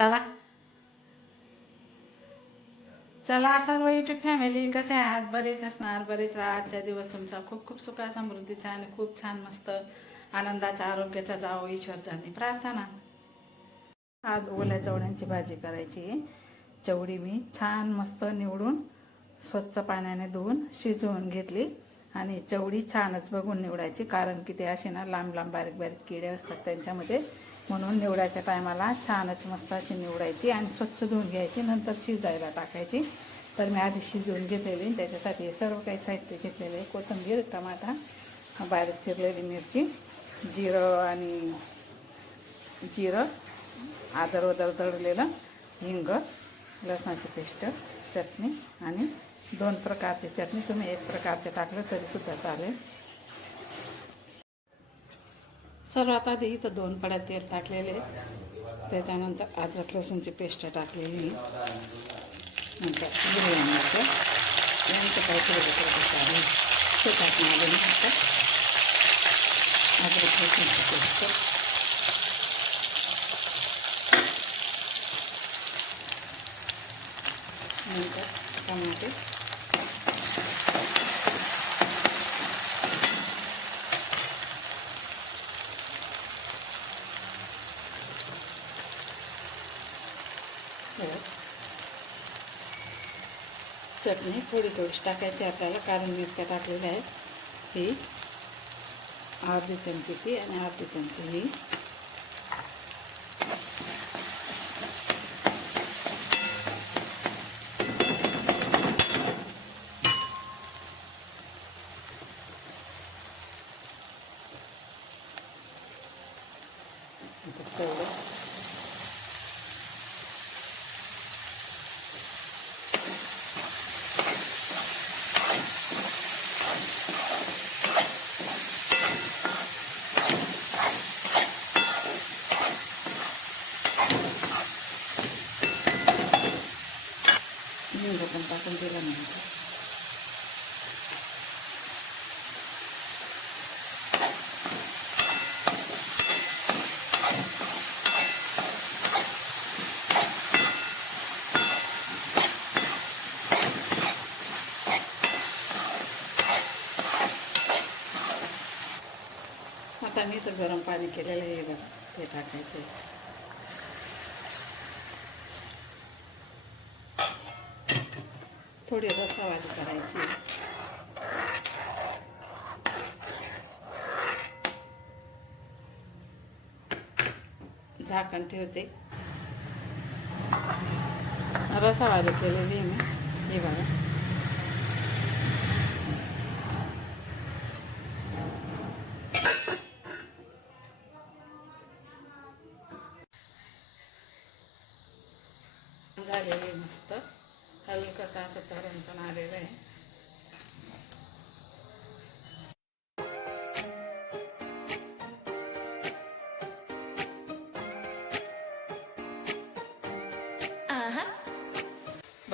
चला. चला सर्व युट्यूब फॅमिली कसे आहात? बरेच असणार बरेच राहा आजचा दिवस तुमचा खूप खूप सुखा समृद्धीचा आणि खूप छान मस्त आनंदाचा आरोग्याचा जावं ईश्वर जाणे प्रार्थना. आज ओल्या चवड्यांची भाजी करायची. चवडी मी छान मस्त निवडून स्वच्छ पाण्याने धुवून शिजवून घेतली. आणि चवडी छानच बघून निवडायची कारण की ते असे ना लांब लांब बारीक बारीक किडे असतात त्यांच्यामध्ये. म्हणून निवडायच्या टायमाला छानच मस्त अशी निवडायची आणि स्वच्छ धुवून घ्यायची नंतर शिजायला टाकायची. तर मी आधी शिजवून घेतलेली त्याच्यासाठी सर्व काही साहित्य घेतलेले कोथंबीर कोथिंबीर टमाटा बारीक चिरलेली मिरची जिरं आणि जिरं आदर वदर दळलेलं हिंग लसणाची पेस्ट चटणी आणि दोन प्रकारची चटणी. तुम्ही एक प्रकारचे टाकलं तरी सुद्धा चालेल. सर्वात आधी इथं दोन पड्या तेल टाकलेले त्याच्यानंतर अद्रक लसूणची पेस्ट टाकलेली नंतर बिर्याणी मिरच्या. यांचं काही आहे ते नंतर अद्रक लसूणची पेस्ट. नंतर टमाटे. हळद. चटणी थोडी थोडीशी टाकायची आपल्याला कारण मिरच्या टाकलेल्या आहेत ही अर्धी चमची ती आणि अर्धी चमची ही नंतर चवळं हिंग पण टाकून दिला नंतर आता मी तर गरम पाणी केलेलं आहे बघा ते टाकायचं थोडी रसावाली करायची झाकण ठेवते. रसावाली केलेली आहे मी. हे बघा.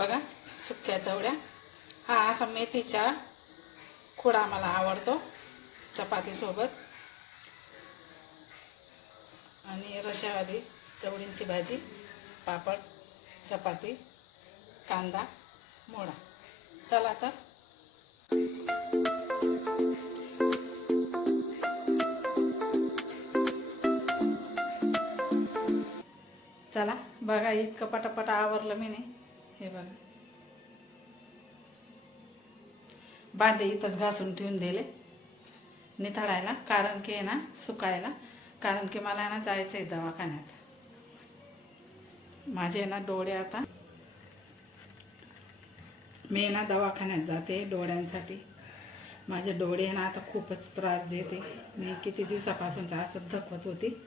बघा सुक्या चवड्या हा असा मेथीचा खुडा मला आवडतो चपातीसोबत. आणि रशावाली चवळींची भाजी पापड चपाती कांदा मोडा. चला तर. चला बघा इतकं पटापट आवरलं मी नाही. हे बघा. भांडे इथंच घासून ठेवून दिले. निथळायला कारण की आहे ना सुकायला. कारण की मला ना जायचं आहे दवाखान्यात. माझे ना डोळे आता. मी ना दवाखान्यात जाते डोळ्यांसाठी. माझे डोळे ना आता खूपच त्रास देते. मी किती दिवसापासून असं धकवत होती.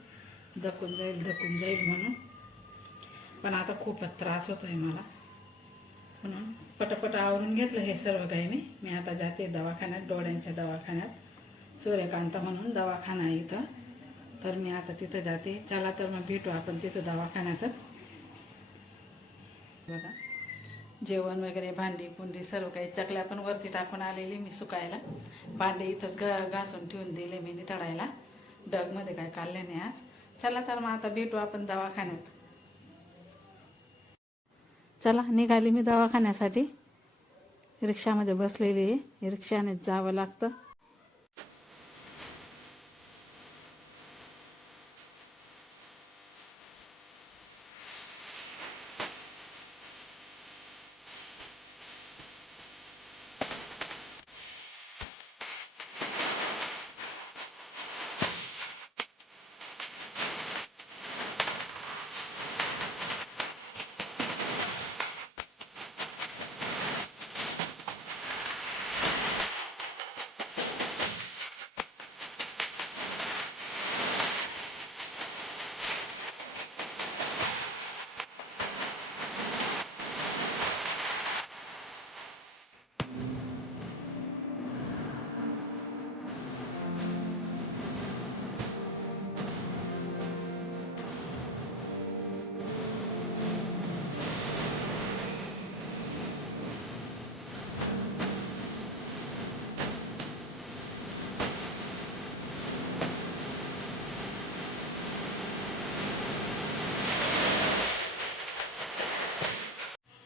धकून जाईल धकून जाईल म्हणून. पण आता खूपच त्रास होतोय मला. म्हणून पटापट आवरून घेतलं हे सर्व काही मी. मी आता जाते दवाखान्यात डोळ्यांच्या दवाखान्यात सूर्यकांत म्हणून दवाखाना आहे इथं. तर मी आता तिथं जाते. चला तर मग भेटू आपण तिथं दवाखान्यातच. बघा जेवण वगैरे भांडी कुंडी सर्व काही चकल्या पण वरती टाकून आलेली मी सुकायला. भांडे इथंच घासून ठेवून दिले मी नितळायला. डगमध्ये काय काढले नाही आज. चला तर मग आता भेटू आपण दवाखान्यात. चला निघाली मी दवाखान्यासाठी. रिक्षामध्ये बसलेली आहे. रिक्षाने जावं लागतं.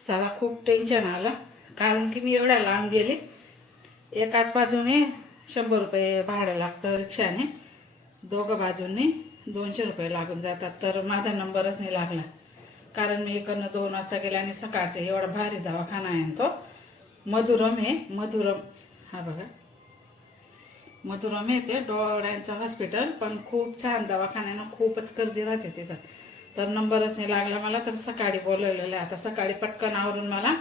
त्याला खूप टेन्शन आलं. कारण की मी एवढ्या लांब गेले. एकाच बाजूने शंभर रुपये भाडं लागतं रिक्षाने. दोघं बाजूंनी दोनशे रुपये लागून जातात. तर माझा नंबरच नाही लागला. कारण मी इकडनं दोन वाजता गेले आणि सकाळचे एवढा भारी दवाखाना आहे ना तो. मधुरम आहे मधुरम. हा बघा. मधुरम आहे ते डोळ्यांचं हॉस्पिटल पण खूप छान दवाखान्यानं खूपच गर्दी राहते तिथं. तर नंबरच नाही लागला मला तर सकाळी बोलवलेलं आहे. आता सकाळी पटकन आवरून मला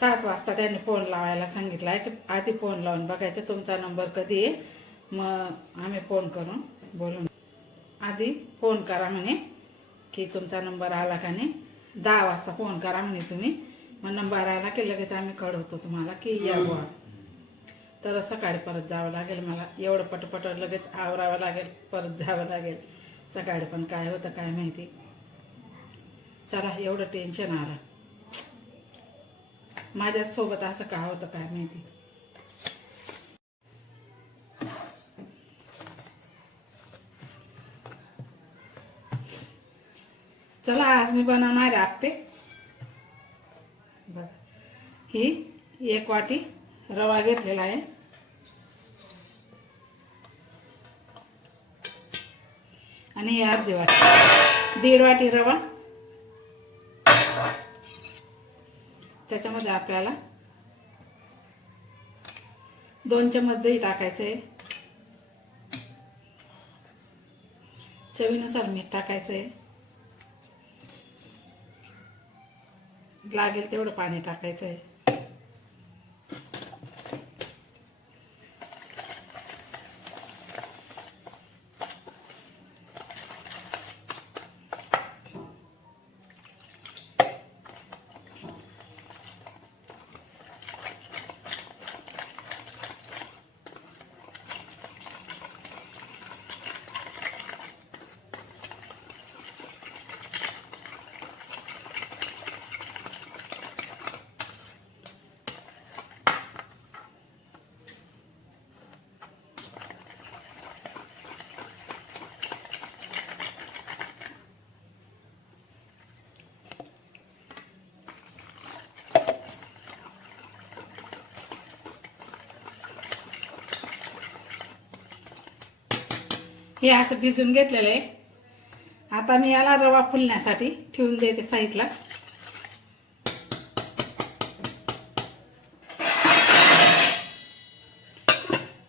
सात वाजता त्यांनी फोन लावायला सांगितलं आहे की आधी फोन लावून बघायचं तुमचा नंबर कधी आहे मग आम्ही फोन करून बोलून आधी फोन करा म्हणे की तुमचा नंबर आला का नाही. दहा वाजता फोन करा म्हणे तुम्ही. मग नंबर आला की लगेच आम्ही कळवतो तुम्हाला की या बुवा. तर सकाळी परत जावं लागेल मला. एवढं पटपट लगेच आवरावं लागेल परत जावं लागेल. सकाळी पण काय होतं काय माहिती. चला एवढं टेन्शन आलं. माझ्यासोबत असं काय होतं काय माहिती? चला आज मी बनवणार आहे आप्पे बघा ही एक वाटी रवा घेतलेला आहे. आणि अर्धी वाटी दीड वाटी रवा. त्याच्यामध्ये आपल्याला दोन चमच दही टाकायचं आहे चवीनुसार मीठ टाकायचं आहे लागेल तेवढं पाणी टाकायचं आहे हे असं भिजून घेतलेलं आहे. आता मी याला रवा फुलण्यासाठी ठेवून देते साईडला.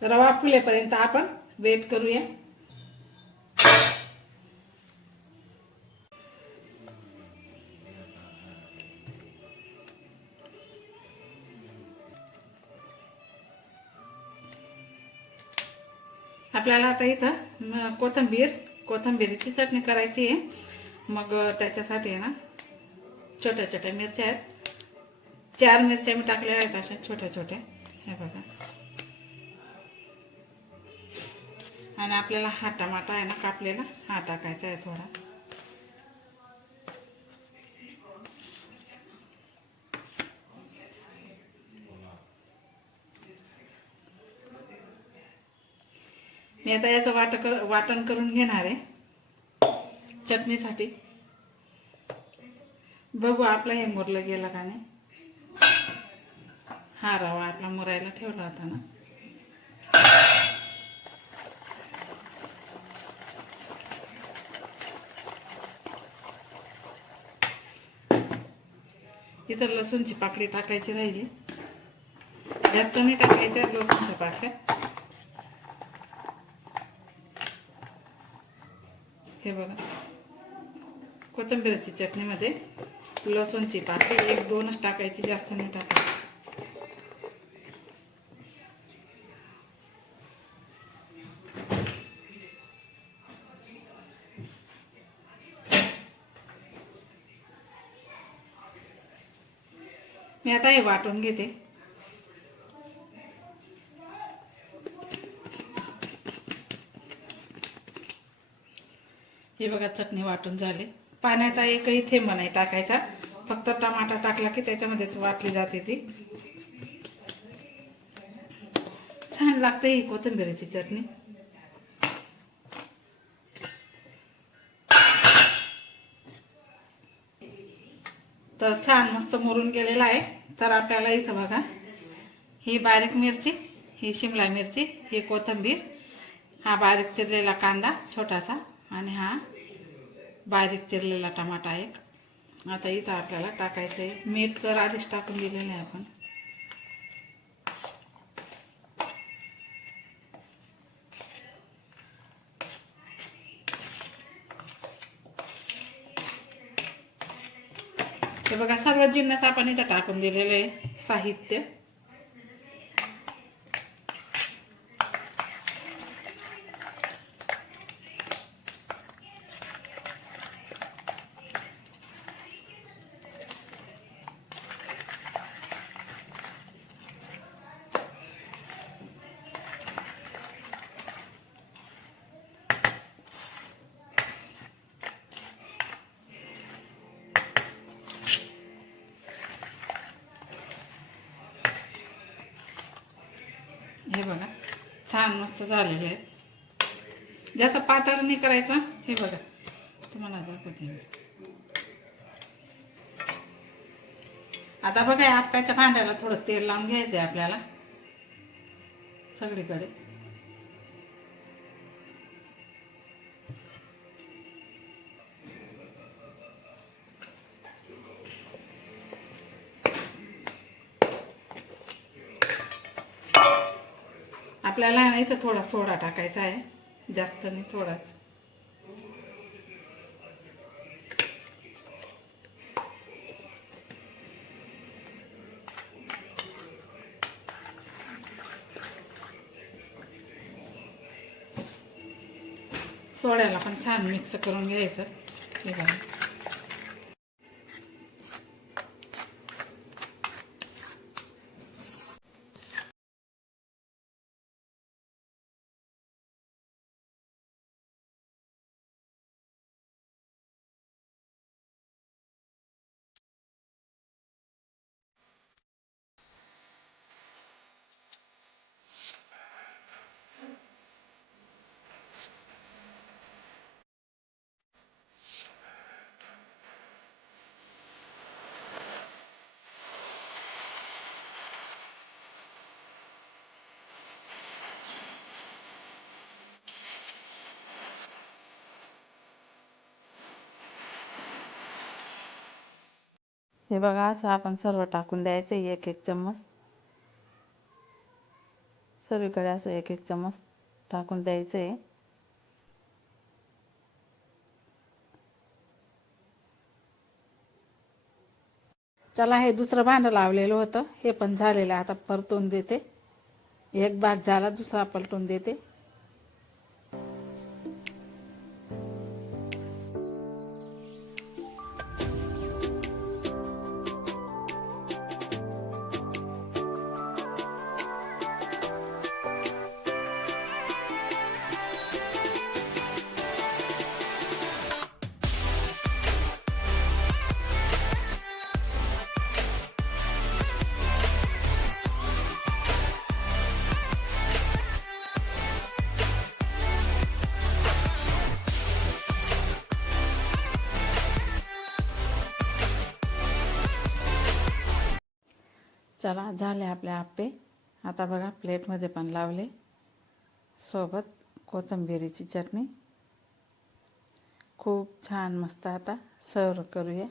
रवा फुलेपर्यंत आपण वेट करूया. आपल्याला आता इथं कोथंबीर कोथिंबीर कोथिंबीरीची चटणी करायची आहे. मग त्याच्यासाठी आहे ना छोट्या छोट्या मिरच्या आहेत. चार मिरच्या मी टाकलेल्या आहेत अशा छोट्या छोट्या. हे बघा. आणि आपल्याला हा टमाटा आहे ना कापलेला हा टाकायचा आहे थोडा. मी आता याचं वाट कर वाटण करून घेणार आहे. चटणीसाठी. बघू आपलं हे मुरलं गेलं का नाही. हा रवा आपला मुरायला ठेवला होता ना. इथं लसूणची पाकडी टाकायची राहिली. जास्त नाही टाकायच्या लसूणच्या पाकळ्या हे बघा. कोथिंबीरची चटणीमध्ये लसूणची पाती एक दोनच टाकायची जास्त नाही टाकायची. मी आता हे वाटून घेते. हे बघा चटणी वाटून झाली. पाण्याचा एकही थेंब नाही टाकायचा. फक्त टमाटा टाकला की त्याच्यामध्येच वाटली जाते ती. छान लागते ही कोथिंबीरीची चटणी. तर छान मस्त मुरून गेलेला आहे. तर आपल्याला इथं बघा ही बारीक मिरची ही शिमला मिरची ही कोथिंबीर हा बारीक चिरलेला कांदा छोटासा. आणि हा बारीक चिरलेला टमाटा एक. आता इथं आपल्याला टाकायचं आहे मीठ तर आधीच टाकून दिलेलं आहे आपण. हे बघा सर्व जिन्नस आपण इथं टाकून दिलेलं आहे. साहित्य. हे बघा छान मस्त झालेले आहेत. ज्याचा पातळ नाही करायचं हे बघा तुम्हाला दाखवते आता बघा आप्याच्या भांड्याला थोडं तेल लावून घ्यायचं आहे आपल्याला. सगळीकडे. आपल्याला ना तर थोडा सोडा टाकायचा आहे. जास्त नाही थोडाच. सोड्याला पण छान मिक्स करून घ्यायचं. हे बघा. हे बघा असं आपण सर्व टाकून द्यायचं एक एक चम्मच. सर्वीकडे असं एक एक चम्मच टाकून द्यायचं आहे चला हे दुसरं भांडं लावलेलं होतं. हे पण झालेलं आता परतून देते. एक भाग झाला दुसरा पलटून देते. चला झाले आपले आप्पे. आता बघा प्लेटमध्ये पण लावले. सोबत कोथिंबिरीची चटणी. खूप छान मस्त आता सर्व करूया.